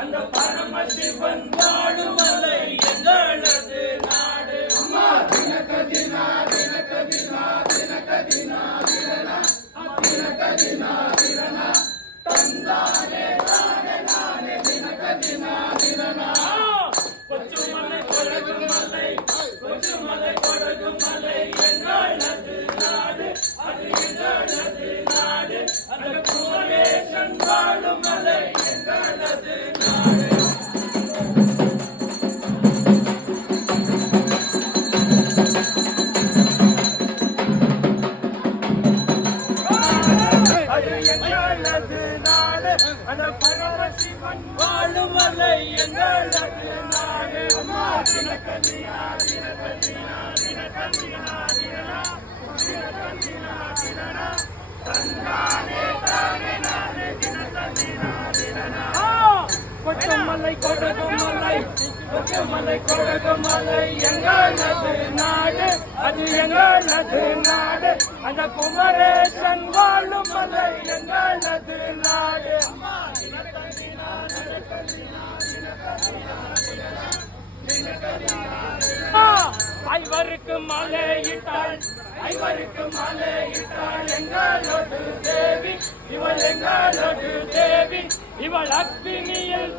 அந்த பரமசிவன் வாழுமலை எங்களது நாடு. அம்மா தினகதினா தினகதினா தினகதினா தினனா தினகதினா தினனா தந்தானே நானே நானே தினகதினா தினனா. கொச்சுமலை கொடகுமலை கொச்சுமலை கொடகுமலை எங்களது நாடு, அது எங்களது நாடு. அந்த குமரேசன் வாழுமலை எங்களது நாடு. அது எங்களது நாடு, அந்த பரமசிவன் வாழுமலை எங்களது நாடு. அம்மா தினகதினா தினகதினா தினகதினா தினனா தினகதினா தினனா தந்தானே தானே நானே தினகதினா தினனா. கொச்சமலை கொடகுமலை கொச்சமலை கொடகுமலை எங்களது நாடு, அது எங்களது நாடு. அந்த குமரேசன் வாழும் மலை எங்களது நாடு. ஐவருக்கு மலையிட்டாள் ஐவருக்கு மலையிட்டாள் எங்களோடு தேவி, இவள் எங்களோடு தேவி. இவள் அக்னியில்